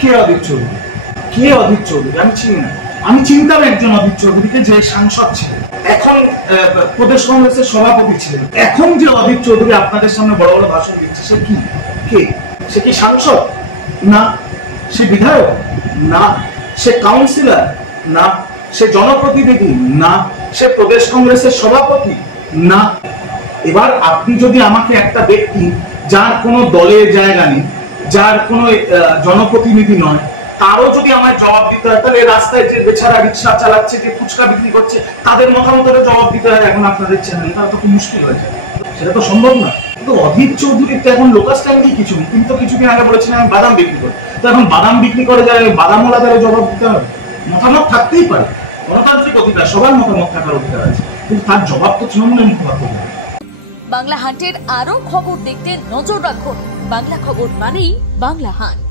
কে অধীর চৌধুরী? কে অধীর চৌধুরী? আমি চিনি না। আমি চিনতাম একজন অধীর চৌধুরীকে, যে সাংসদ ছিলেন, এখন প্রদেশ কংগ্রেসের সভাপতি ছিলেন। এখন যে অধীর চৌধুরী আপনাদের সামনে বড় বড় ভাষণ দিচ্ছে, সে কি? কে? সে কি সাংসদ? না। সে বিধায়ক? না। সে কাউন্সিলর? না। সে জনপ্রতিনিধি? না। সে প্রদেশ কংগ্রেসের সভাপতি? না। এবার আপনি যদি আমাকে একটা ব্যক্তি যার কোনো দলের জায়গা নেই, যার কোনো জনপ্রতিনিধি নয়, তারও যদি আমার জবাব দিতে হয়, তাহলে রাস্তায় যে বেচারা রিক্সা চালাচ্ছে, যে ফুচকা বিক্রি করছে, তাদের মতামতের জবাব দিতে হয় এখন আপনাদের চ্যানেলে, তাহলে তো খুব মুশকিল হয়ে যায়। সেটা তো সম্ভব না। কিন্তু অধীর চৌধুরীর তো এখন লোকাল স্ট্যান্ডই কিছু নেই। কিন্তু কিছুদিন আগে বলেছিলেন আমি বাদাম বিক্রি করি, তো এখন বাদাম বিক্রি করে যায় বাদামওয়ালাদের জবাব দিতে হবে। মতামত থাকতেই পারে, গণতান্ত্রিক অধিকার, সবার মতামত থাকার অধিকার আছে, কিন্তু তার জবাব তো তৃণমূলের মুখপাত্র। বাংলা হান্টের আরো খবর দেখতে নজর রাখুন। বাংলা খবর মানেই বাংলা হান্ট।